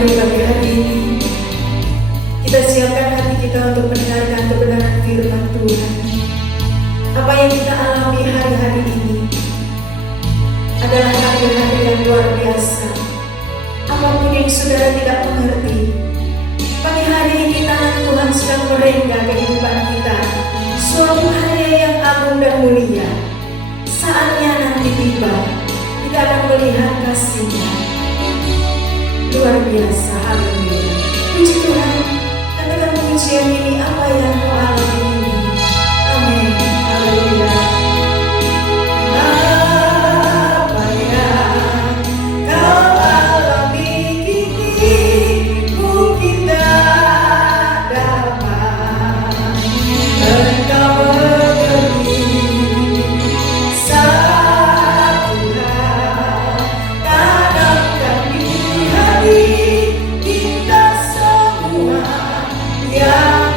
Mari pagi hari ini kita siapkan hati kita untuk mendengarkan kebenaran firman Tuhan. Apa yang kita alami hari-hari ini adalah hari-hari yang luar biasa. Apapun yang saudara tidak mengerti, pagi hari ini tangan Tuhan sedang merengga kehidupan kita. Suatu hari yang agung dan mulia. Saatnya nanti tiba, kita akan melihat kasih-Nya. Luar biasa, haleluya. Puji Tuhan, katakan pujian ini apa yang kau alami ini. Amin, haleluya. Apa yang kau alami ini mungkin tak dapat engkau mengerti. Satu hal tanamkan di hati kita semua, yang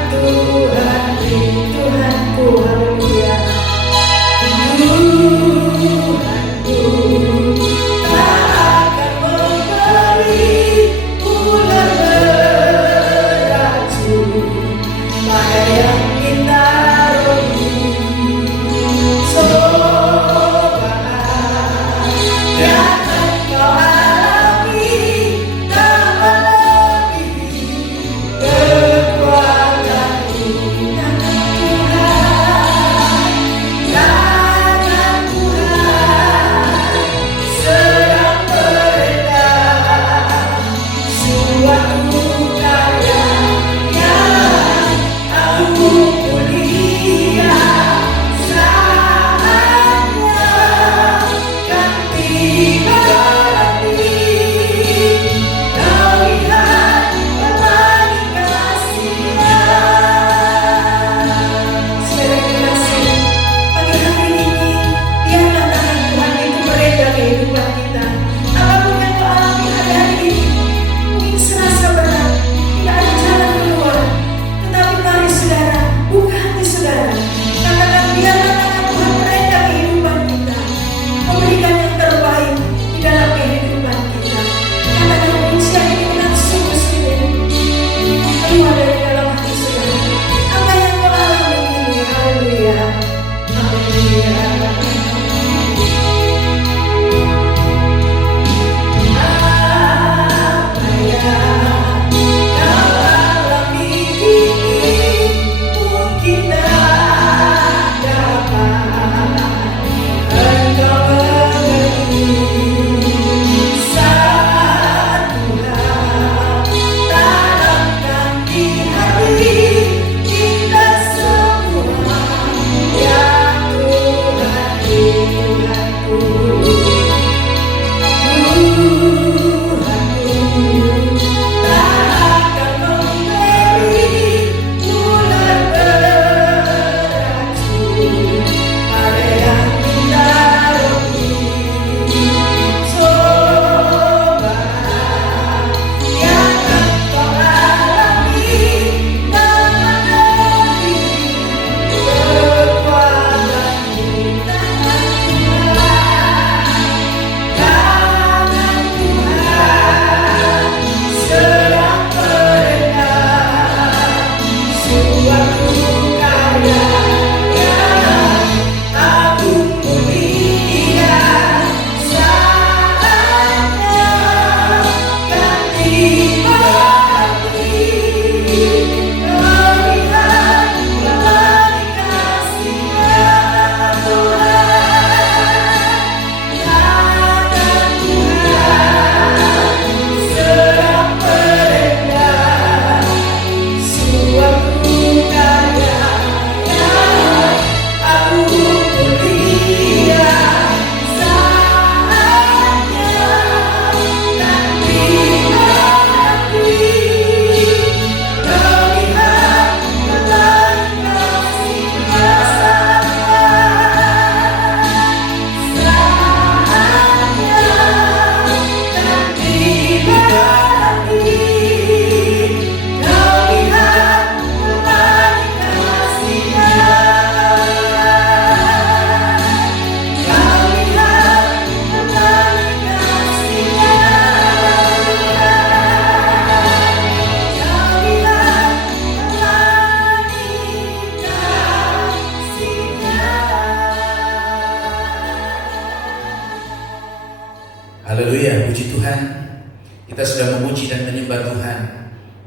Kita sudah memuji dan menyembah Tuhan,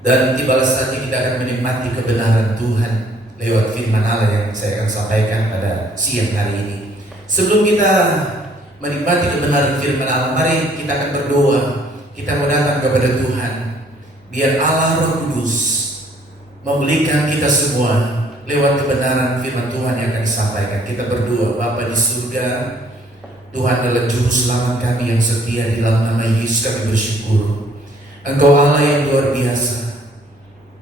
dan tibalah saatnya kita akan menikmati kebenaran Tuhan lewat firman Allah yang saya akan sampaikan pada siang hari ini. Sebelum kita menikmati kebenaran firman Allah, mari kita akan berdoa. Kita mau datang kepada Tuhan, biar Allah Roh Kudus memulihkan kita semua lewat kebenaran firman Tuhan yang akan disampaikan. Kita berdoa. Bapa di surga, Tuhan adalah juru selamat kami yang setia. Di dalam nama Yesus kami bersyukur. Engkau Allah yang luar biasa,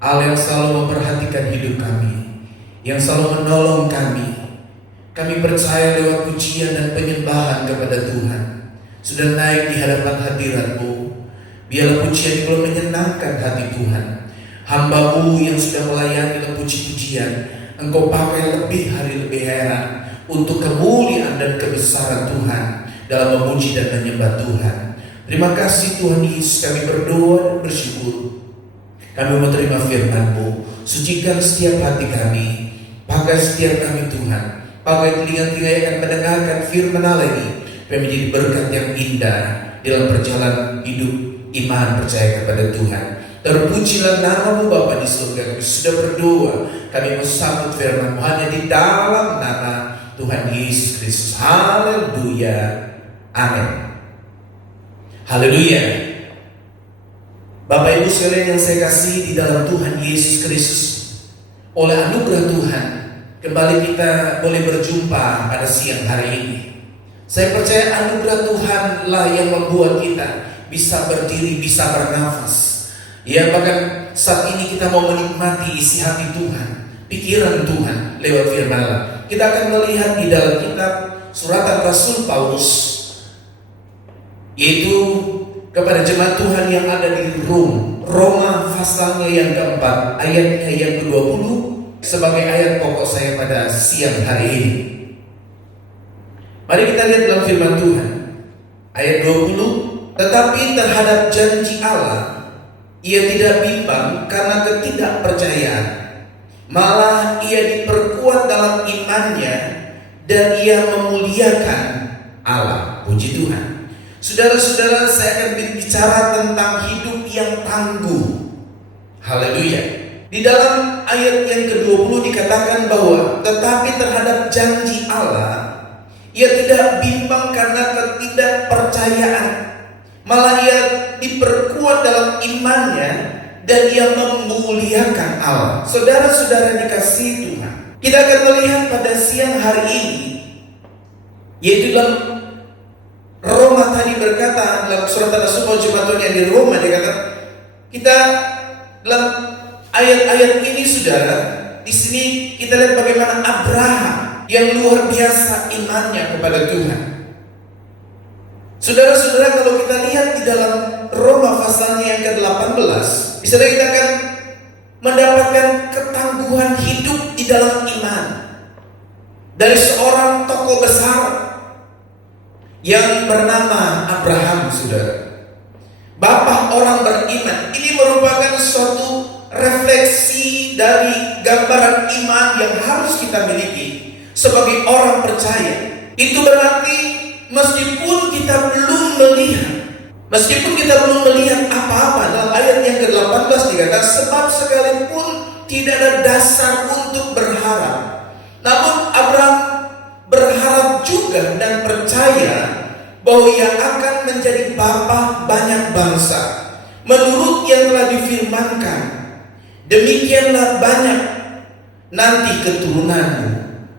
Allah yang selalu memperhatikan hidup kami, yang selalu menolong kami. Kami percaya lewat pujian dan penyembahan kepada Tuhan sudah naik di hadapan hadirat-Mu. Biarlah pujian itu menyenangkan hati Tuhan. Hamba-Mu yang sudah melayani dalam puji-pujian, Engkau pakai lebih hari lebih heran untuk kemuliaan dan kebesaran Tuhan dalam memuji dan menyembah Tuhan. Terima kasih Tuhan Yesus, kami berdoa dan bersyukur. Kami mau terima firman-Mu. Sucikan setiap hati kami, pakai setiap kami Tuhan, pakai telinga-telinga yang akan mendengarkan firman Allah ini, supaya menjadi berkat yang indah dalam perjalanan hidup iman percaya kepada Tuhan. Terpujilah nama-Mu Bapa di surga. Kami sudah berdoa, kami mau sambut firman-Mu hanya di dalam nama Tuhan Yesus Kristus. Haleluya, amin. Haleluya. Bapak Ibu sekalian yang saya kasih di dalam Tuhan Yesus Kristus, oleh anugerah Tuhan kembali kita boleh berjumpa pada siang hari ini. Saya percaya anugerah Tuhanlah yang membuat kita bisa berdiri, bisa bernafas. Ya, bahkan saat ini kita mau menikmati isi hati Tuhan, pikiran Tuhan lewat firman Allah. Kita akan melihat di dalam kitab suratan Rasul Paulus, yaitu kepada jemaat Tuhan yang ada di Roma pasalnya yang keempat, ayatnya yang ke-20 sebagai ayat pokok saya pada siang hari ini. Mari kita lihat dalam firman Tuhan ayat 20. Tetapi terhadap janji Allah ia tidak bimbang karena ketidakpercayaan, malah ia diperkuat dalam imannya dan ia memuliakan Allah. Puji Tuhan. Saudara-saudara, saya akan berbicara tentang hidup yang tangguh. Haleluya. Di dalam ayat yang ke-20 dikatakan bahwa tetapi terhadap janji Allah ia tidak bimbang karena ketidakpercayaan, malah ia diperkuat dalam imannya dan ia memuliakan Allah. Saudara-saudara dikasihi Tuhan, kita akan melihat pada siang hari ini, yaitu dalam Roma tadi berkata dalam surat Rasul Paulus jemaat yang di Roma, dia kata kita dalam ayat-ayat ini saudara, di sini kita lihat bagaimana Abraham yang luar biasa imannya kepada Tuhan. Saudara-saudara, kalau kita lihat di dalam Roma pasalnya yang ke-18, bisa kita akan mendapatkan ketangguhan hidup di dalam iman dari seorang tokoh besar yang bernama Abraham, saudara. Bapak orang beriman. Ini merupakan suatu refleksi dari gambaran iman yang harus kita miliki sebagai orang percaya. Itu berarti meskipun kita belum melihat apa-apa, dalam ayat yang ke-18 dikatakan sebab sekalipun tidak ada dasar untuk berharap, namun Abraham berharap juga dan percaya bahwa ia akan menjadi bapa banyak bangsa menurut yang telah difirmankan, demikianlah banyak nanti keturunanmu.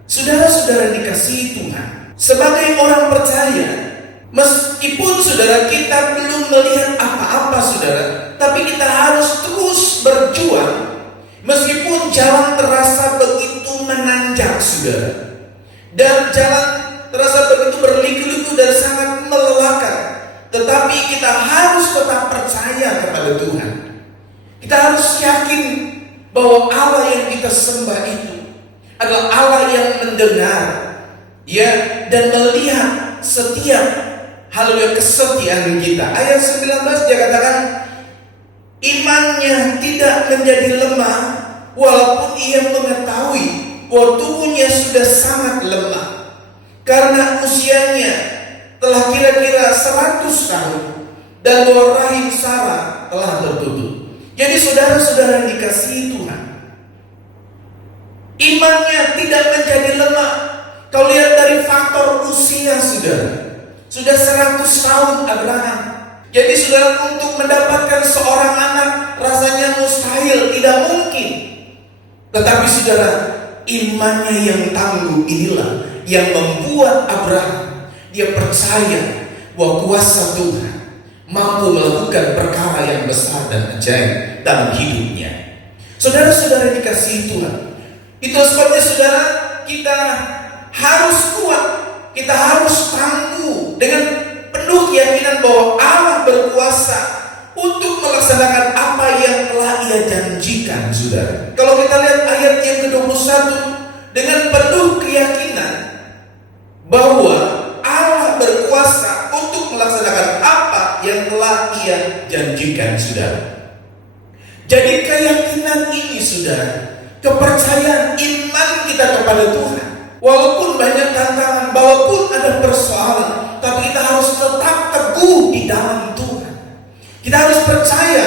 Saudara-saudara dikasihi Tuhan, sebagai orang percaya, meskipun saudara kita belum melihat apa-apa saudara, tapi kita harus terus berjuang meskipun jalan terasa begitu menanjak saudara, dan jalan terasa begitu berliku-liku dan sangat melelahkan, tetapi kita harus tetap percaya kepada Tuhan. Kita harus yakin bahwa Allah yang kita sembah itu adalah Allah yang mendengar, ya, dan melihat setiap haleluya kesetiaan kita. Ayat 19 dia katakan imannya tidak menjadi lemah walaupun ia mengetahui bahwa tubuhnya sudah sangat lemah karena usianya telah kira-kira 100 tahun, dan bahwa rahim Sarah telah tertutup. Jadi saudara-saudara yang dikasihi Tuhan, imannya tidak menjadi lemah. Kau lihat dari faktor usia saudara, sudah 100 tahun Abraham. Jadi saudara, untuk mendapatkan seorang anak rasanya mustahil, tidak mungkin. Tetapi saudara, imannya yang tangguh inilah yang membuat Abraham, dia percaya bahwa kuasa Tuhan mampu melakukan perkara yang besar dan ajaib dalam hidupnya. Saudara-saudara dikasihi Tuhan, itu sebabnya saudara, kita harus kuat, kita harus tangguh dengan penuh keyakinan bahwa Allah berkuasa untuk melaksanakan apa yang telah Ia janjikan, saudara. Kalau kita lihat ayat yang ke-21, dengan penuh keyakinan bahwa Allah berkuasa untuk melaksanakan apa yang telah Ia janjikan, saudara. Jadi keyakinan ini, saudara, kepercayaan iman kita kepada Tuhan, walaupun banyak tantangan, walaupun ada persoalan, tapi kita harus tetap teguh di dalam Tuhan. Kita harus percaya.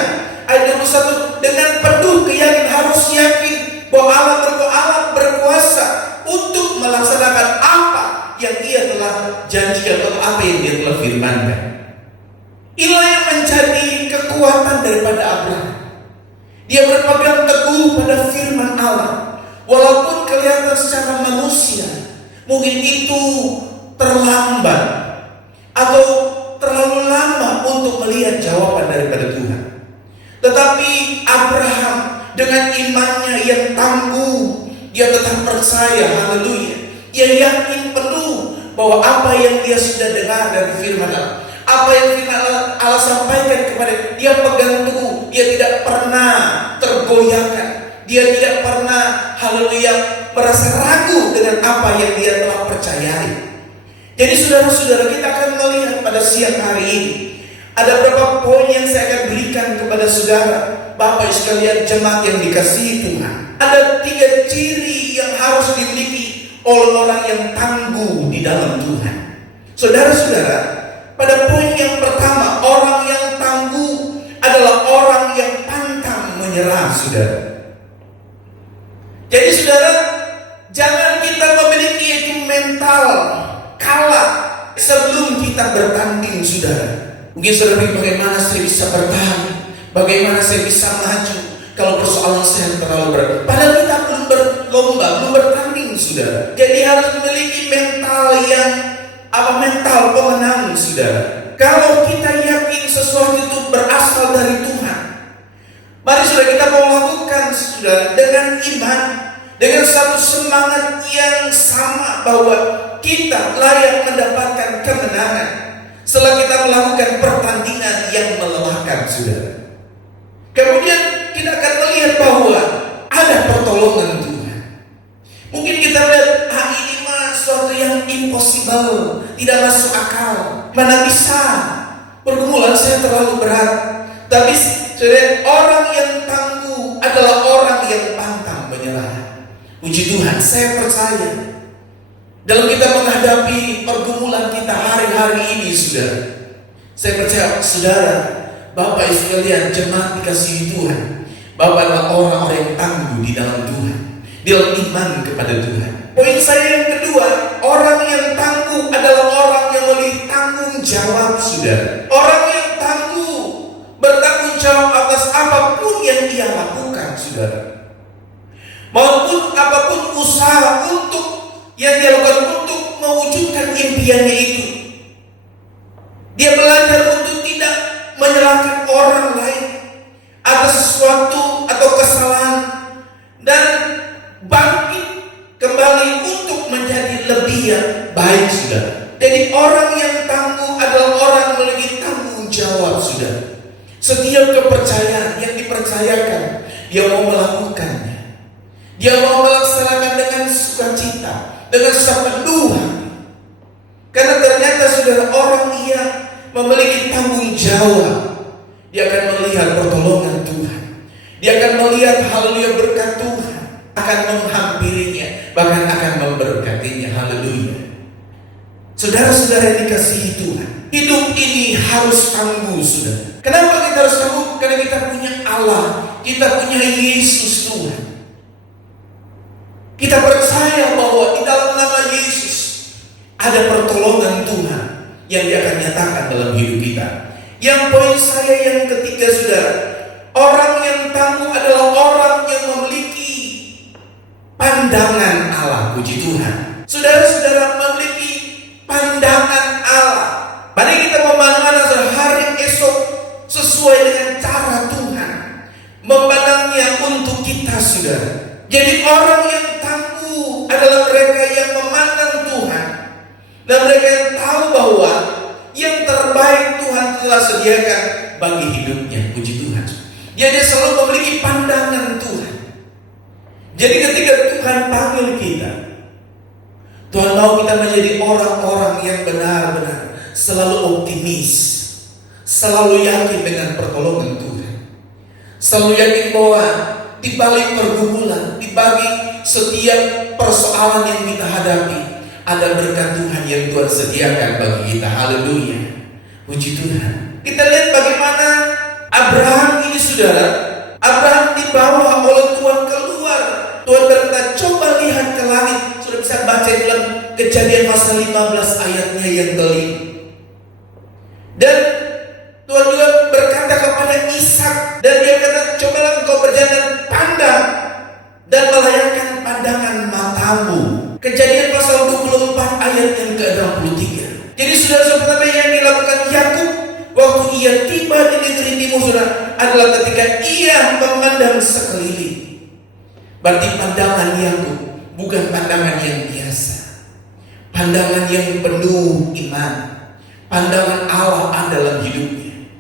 Ayat 21, dengan penuh keyakinan, harus yakin bahwa Allah berkuasa untuk melaksanakan apa yang Ia telah janjikan atau apa yang Dia telah firmankan. Inilah yang menjadi kekuatan daripada Abraham. Dia berpegang teguh pada firman Allah, walaupun kelihatan secara manusia mungkin itu terlambat atau terlalu lama untuk melihat jawaban daripada Tuhan. Tetapi Abraham dengan imannya yang tangguh, dia tetap percaya, haleluya. Dia yakin penuh bahwa apa yang dia sudah dengar dari firman Allah, apa yang firman Allah sampaikan kepada dia, pegang teguh. Dia tidak pernah tergoyahkan, dia tidak pernah, haleluya, merasa ragu dengan apa yang dia telah percayai. Jadi saudara-saudara, kita akan melihat pada siang hari ini ada beberapa poin yang saya akan berikan kepada saudara, Bapak sekalian, jemaat yang dikasihi Tuhan. Ada 3 ciri yang harus dimiliki oleh orang yang tangguh di dalam Tuhan. Saudara-saudara, pada poin yang pertama, orang yang tangguh adalah orang yang pantang menyerah, saudara. Jadi saudara, jangan kita memiliki itu mental kalah sebelum kita bertanding, saudara. Mungkin saudara pikir, bagaimana saya bisa bertahan, bagaimana saya bisa maju kalau persoalan saya terlalu berat. Padahal kita belum berlomba, belum bertanding, saudara. Jadi harus memiliki mental yang mental pemenang, saudara. Kalau kita yakin sesuatu itu berasal dari Tuhan, mari saudara, kita mau lakukan, saudara, dengan iman, dengan satu semangat yang sama bahwa kita layak mendapatkan kemenangan setelah kita melakukan pertandingan yang melelahkan, saudara. Kemudian kita akan melihat bahwa ada pertolongan Tuhan. Mungkin kita lihat, ini mah sesuatu yang impossible, tidak masuk akal. Mana bisa, pergumulan saya terlalu berat. Tapi saudara, orang yang tangguh adalah orang yang pantang menyerah. Puji Tuhan, saya percaya dalam kita menghadapi pergumulan kita hari-hari ini, saudara, saya percaya saudara, Bapak sekalian, jemaat dikasihi Tuhan, Bapak adalah orang-orang yang tangguh di dalam Tuhan, di dalam iman kepada Tuhan. Poin saya yang kedua, orang yang tangguh adalah orang yang memiliki tanggung jawab, saudara. Orang yang tangguh bertanggung jawab atas apapun yang dia lakukan, saudara. Maupun apapun usaha yang dia lakukan untuk mewujudkan impiannya itu. Dia belajar untuk tidak menyalahkan orang lain atas sesuatu atau kesalahan, dan bangkit kembali untuk menjadi lebih yang baik, saudara. Jadi orang yang tangguh adalah orang yang memiliki tanggung jawab, saudara. Setiap kepercayaan yang dipercayakan, dia mau melakukannya. Dia mau melaksanakan dengan sukacita, dengan sepenuh hati. Karena ternyata saudara, orang yang memiliki tanggung jawab, dia akan melihat pertolongan Tuhan. Dia akan melihat haleluya berkat Tuhan akan menghampirinya, bahkan akan memberkatinya. Haleluya. Saudara-saudara yang dikasihi Tuhan, hidup ini harus tangguh, saudara. Kenapa kita harus tangguh? Karena kita punya Allah, kita punya Yesus Tuhan. Kita percaya bahwa di dalam nama Yesus ada pertolongan Tuhan yang Dia akan nyatakan dalam hidup kita. Yang poin saya yang ketiga, saudara, orang yang tangguh adalah orang yang memiliki pandangan Allah. Puji Tuhan. Saudara-saudara memiliki pandangan Allah. Mari kita memandang hari esok sesuai dengan cara Tuhan memandangnya untuk kita, saudara. Jadi orang yang tangguh adalah mereka yang memandang Tuhan, dan mereka yang tahu bahwa yang terbaik Tuhan telah sediakan bagi hidupnya. Puji Tuhan. Dia selalu memiliki pandangan Tuhan. Jadi ketika Tuhan panggil kita, Tuhan mau kita menjadi orang-orang yang benar-benar selalu optimis, selalu yakin dengan pertolongan Tuhan, selalu yakin bahwa di balik pergumulan, di balik setiap persoalan yang kita hadapi, ada berkat Tuhan yang Tuhan sediakan bagi kita. Haleluya. Puji Tuhan. Kita lihat bagaimana Abraham ini, saudara. Abraham dibawa oleh Tuhan keluar. Tuhan berkata, coba lihat ke langit. Sudah bisa baca dalam Kejadian pasal 15 ayatnya yang kelima. Dan Tuhan juga berkata kepada Ishak, dan Dia kata, cobalah engkau berjalan pandang dan melayangkan pandangan matamu. Kejadian pasal 24 ayat yang ke-63. Jadi saudara-saudara, yang dilakukan Yakub waktu ia tiba di negeri timur, saudara, adalah ketika ia memandang sekeliling. Berarti pandangan Yakub bukan pandangan yang biasa, pandangan yang penuh iman, pandangan Allah ada dalam hidupnya.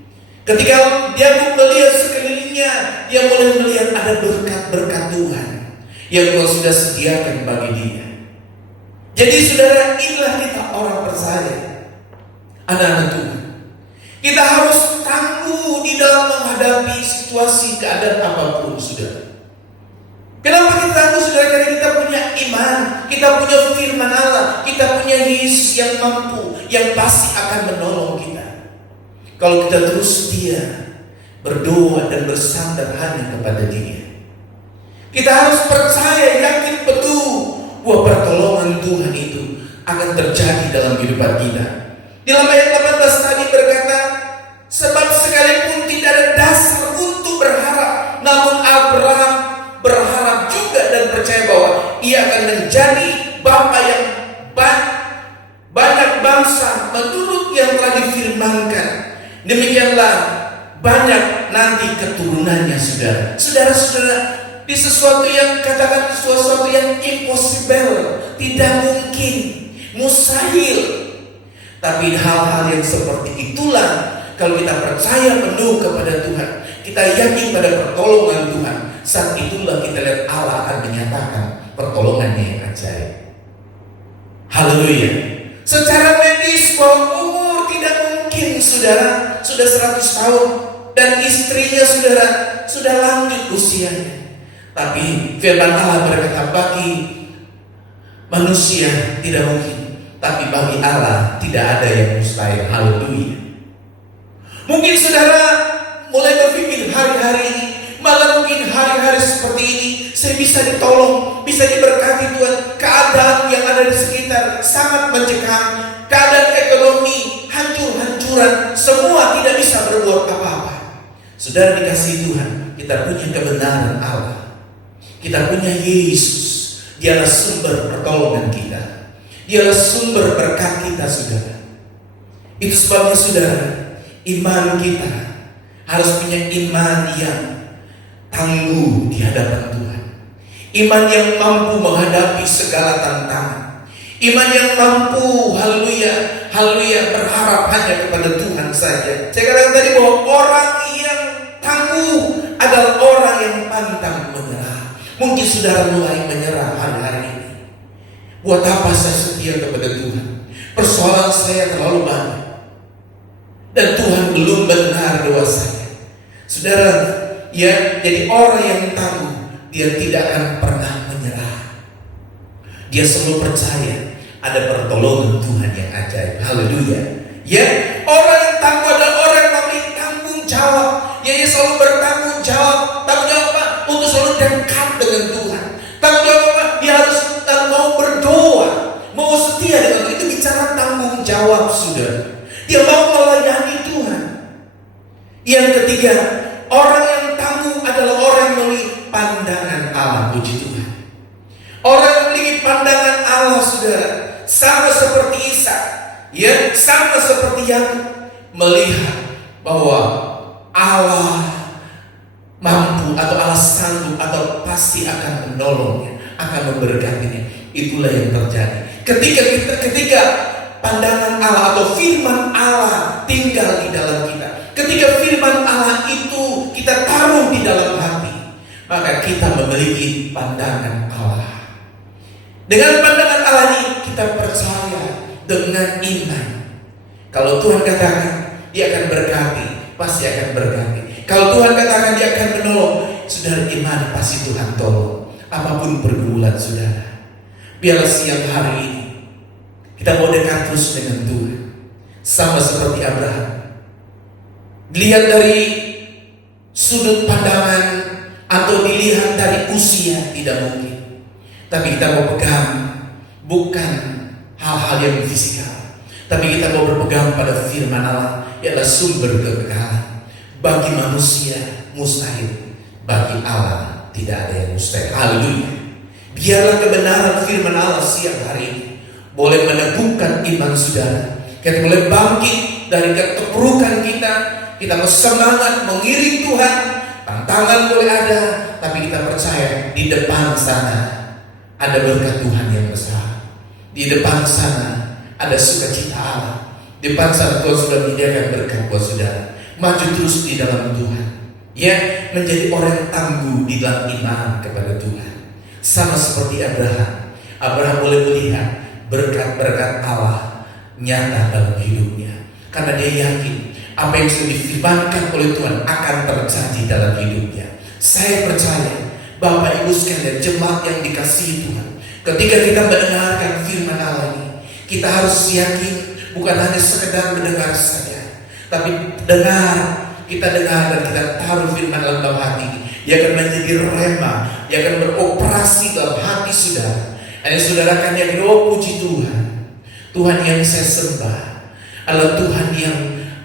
Ketika Yakub melihat sekelilingnya, dia mulai melihat ada berkat-berkat Tuhan yang Tuhan sudah sediakan bagi dia. Jadi saudara, inilah kita orang percaya, anak-anak Tuhan. Kita harus tangguh di dalam menghadapi situasi keadaan apapun, saudara. Kenapa kita tangguh, saudara? Karena kita punya iman, kita punya firman Allah, kita punya Yesus yang mampu, yang pasti akan menolong kita. Kalau kita terus setia berdoa dan bersandar hanya kepada Dia. Kita harus percaya, yakin betul bahwa pertolongan Tuhan itu akan terjadi dalam kehidupan kita. Di dalam ayat 18 tadi berkata, sebab sekalipun tidak ada dasar untuk berharap, namun Abraham berharap juga dan percaya bahwa ia akan menjadi bapa yang banyak bangsa menurut yang telah difirmankan. Demikianlah banyak nanti keturunannya, saudara. Saudara-saudara, di sesuatu yang katakan sesuatu yang impossible, tidak mungkin, mustahil. Tapi hal-hal yang seperti itulah, kalau kita percaya penuh kepada Tuhan, kita yakin pada pertolongan Tuhan, saat itulah kita lihat Allah akan menyatakan pertolongannya yang ajaib. Haleluya. Secara medis bahwa umur tidak mungkin, saudara, sudah 100 tahun dan istrinya, saudara, sudah lanjut usianya. Tapi firman Allah berkata, bagi manusia tidak mungkin, tapi bagi Allah tidak ada yang mustahil. Haleluya. Mungkin saudara mulai berpikir hari-hari ini, malah mungkin hari-hari seperti ini, saya bisa ditolong, bisa diberkati Tuhan. Keadaan yang ada di sekitar sangat mencekam, keadaan ekonomi hancur-hancuran, semua tidak bisa berbuat apa-apa. Saudara dikasih Tuhan, kita punya kebenaran Allah, kita punya Yesus. Dialah sumber pertolongan kita, Dialah sumber berkat kita, saudara. Itu sebabnya, saudara, iman kita harus punya iman yang tangguh di hadapan Tuhan. Iman yang mampu menghadapi segala tantangan. Iman yang mampu, haleluya, haleluya, berharap hanya kepada Tuhan saja. Saya katakan tadi bahwa orang yang tangguh adalah orang yang pantang menyerah. Mungkin saudara mulai menyerah hari-hari ini. Buat apa saya setia kepada Tuhan? Persoalan saya terlalu banyak, dan Tuhan belum benar doa saya. Saudara, ya, jadi orang yang tangguh, dia tidak akan pernah menyerah. Dia selalu percaya ada pertolongan Tuhan yang ajaib. Haleluya. Ya, orang yang jawab. Ia selalu bertanggung jawab. Tanggung jawab apa? Untuk selalu dekat dengan Tuhan. Tanggung jawab apa? Dia harus mau berdoa, mau setia dengan Tuhan. Itu bicara tanggung jawab, saudara. Dia mau melayani Tuhan. Yang ketiga, orang yang tangguh adalah orang yang memiliki pandangan Allah. Puji Tuhan. Orang yang memiliki pandangan Allah, saudara, sama seperti Isa, ya, sama seperti Yakub, melihat bahwa Allah mampu atau Allah sanggup atau pasti akan menolongnya, akan memberkatinya. Itulah yang terjadi ketika pandangan Allah atau firman Allah tinggal di dalam kita. Ketika firman Allah itu kita taruh di dalam hati, maka kita memiliki pandangan Allah. Dengan pandangan Allah ini kita percaya dengan iman. Kalau Tuhan katakan Dia akan berkati, pasti akan berkati. Kalau Tuhan katakan Dia akan menolong, saudara, iman pasti Tuhan tolong. Apapun pergumulan saudara, biarlah siang hari ini kita mau dekat terus dengan Tuhan. Sama seperti Abraham, dilihat dari sudut pandangan atau dilihat dari usia tidak mungkin. Tapi kita mau pegang bukan hal-hal yang fisikal, tapi kita mau berpegang pada firman Allah, ialah sumber kekekalan. Bagi manusia mustahil, bagi Allah tidak ada yang mustahil. Haleluya. Biarlah kebenaran firman Allah siang hari ini boleh meneguhkan iman saudara. Kita boleh bangkit dari keterpurukan kita. Kita bersemangat mengiring Tuhan. Tantangan boleh ada, tapi kita percaya di depan sana ada berkat Tuhan yang besar. Di depan sana ada sukacita Allah. Di depan sana Tuhan sudah menyediakan berkat buat saudara. Maju terus di dalam Tuhan, ya, menjadi orang yang tangguh di dalam iman kepada Tuhan. Sama seperti Abraham. Abraham boleh melihat berkat-berkat Allah nyata dalam hidupnya, karena dia yakin apa yang sudah difirmankan oleh Tuhan akan terjadi dalam hidupnya. Saya percaya Bapak Ibu sekalian, jemaat yang dikasihi Tuhan, ketika kita mendengarkan firman Allah ini, kita harus yakin bukan hanya sekedar mendengar saja, tapi kita dengar dan kita taruh firman dalam hati. Dia akan menjadi rema, dia akan beroperasi dalam hati saudara. Dan saudara akan yakin, oh puji Tuhan, Tuhan yang saya sembah adalah Tuhan yang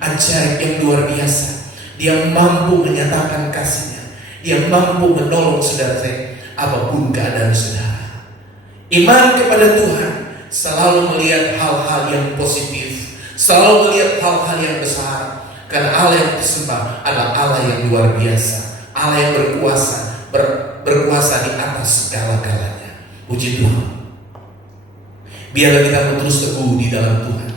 ajaib, yang luar biasa. Dia mampu menyatakan kasih-Nya, Dia mampu menolong saudara saya apapun keadaan saudara. Iman kepada Tuhan selalu melihat hal-hal yang positif, selalu melihat hal-hal yang besar. Karena Allah yang disembah adalah Allah yang luar biasa, Allah yang berkuasa, berkuasa di atas segala-galanya. Puji Tuhan. Biarlah kita terus teguh di dalam Tuhan.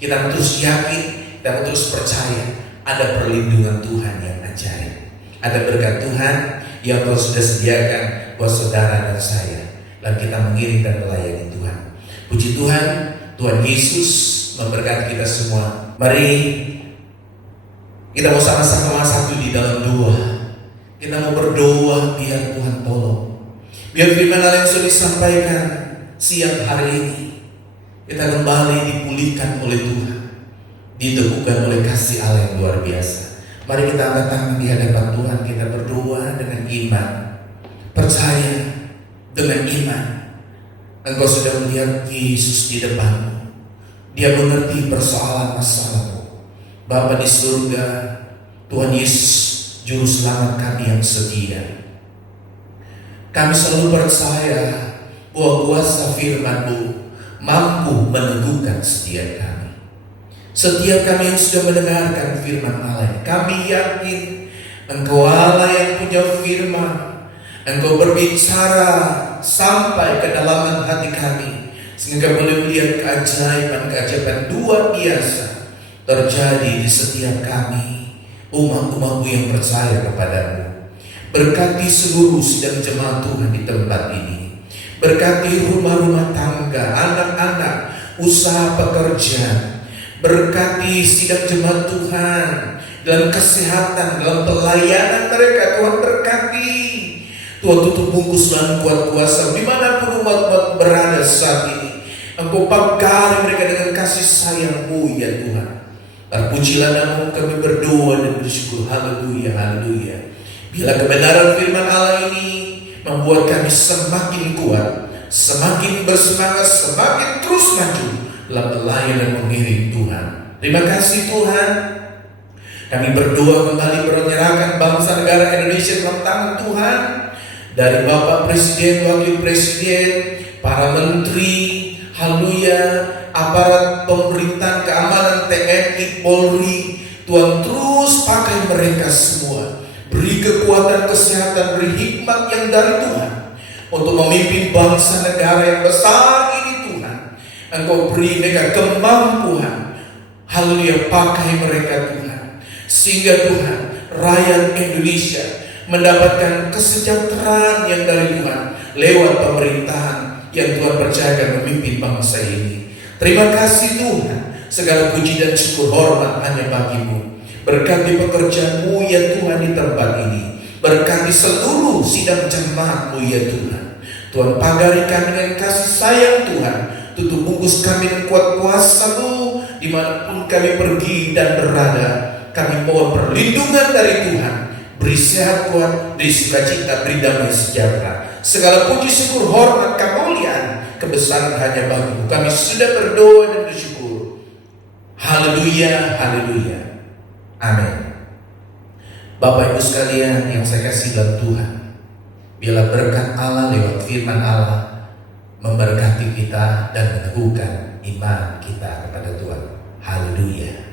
Kita terus yakin, kita terus percaya ada perlindungan Tuhan yang ajaib. Ada berkat Tuhan yang Tuhan sudah sediakan buat saudara dan saya. Dan kita mengiring dan melayani Tuhan. Puji Tuhan, Tuhan Yesus memberkati kita semua. Mari kita mau sama-sama satu di dalam doa. Kita mau berdoa biar Tuhan tolong. Biar firman Allah yang sudah disampaikan siang hari ini kita kembali dipulihkan oleh Tuhan, diteguhkan oleh kasih Allah yang luar biasa. Mari kita angkat tangan di hadapan Tuhan. Kita berdoa dengan iman, percaya dengan iman. Engkau sudah melihat Yesus di depanmu. Dia mengerti persoalan masalahmu. Bapa di surga, Tuhan Yesus Juru Selamat kami yang setia. Kami selalu percaya bahwa kuasa firman-Mu mampu meneguhkan setiap kami. Setiap kami yang sudah mendengarkan firman Allah, kami yakin Engkau Allah yang punya firman. Engkau berbicara sampai ke dalam hati kami, sehingga boleh melihat keajaiban luar biasa terjadi di setiap kami, umat-umat-Mu yang percaya kepadamu. Berkati seluruh sidang jemaat Tuhan di tempat ini. Berkati rumah-rumah tangga, anak-anak, usaha pekerjaan. Berkati sidang jemaat Tuhan dalam kesehatan, dalam pelayanan mereka. Tuhan berkati. Tuhan tutup bungkus dan kuat kuasa dimanapun umat-umat berada saat ini. Engkau pagari mereka dengan kasih sayang-Mu ya Tuhan. Terpujilah namamu, kami berdoa dan bersyukur. Haleluya, haleluya. Bila kebenaran firman Allah ini membuat kami semakin kuat, semakin bersemangat, semakin terus maju dalam melayani dan mengiring Tuhan. Terima kasih Tuhan. Kami berdoa kembali menyerahkan bangsa negara Indonesia dalam tangan Tuhan. Dari Bapak Presiden, Wakil Presiden, para menteri, haleluya, aparat pemerintahan keamanan, TNI, Polri, Tuhan terus pakai mereka semua. Beri kekuatan, kesehatan, beri hikmat yang dari Tuhan untuk memimpin bangsa negara yang besar ini Tuhan. Engkau beri mereka kemampuan, haleluya, pakai mereka Tuhan, sehingga Tuhan rakyat Indonesia mendapatkan kesejahteraan yang dari Tuhan lewat pemerintahan yang Tuhan percayakan memimpin bangsa ini. Terima kasih Tuhan, segala puji dan syukur hormat hanya bagi-Mu. Berkati pekerjaanmu ya Tuhan di tempat ini. Berkati seluruh sidang jemaat-Mu ya Tuhan. Tuhan pagari kami dengan kasih sayang Tuhan. Tutup bungkus kami dengan kuat kuasa-Mu dimanapun kami pergi dan berada. Kami mohon perlindungan dari Tuhan. Beri sehat Tuhan, beri sukacita, beri damai sejahtera. Segala puji syukur hormat kemuliaan kebesaran hanya bagi-Mu. Kami sudah berdoa dan bersyukur. Haleluya, haleluya. Amin. Bapak Ibu sekalian yang saya kasih dalam Tuhan, biarlah berkat Allah lewat firman Allah memberkati kita dan meneguhkan iman kita kepada Tuhan. Haleluya.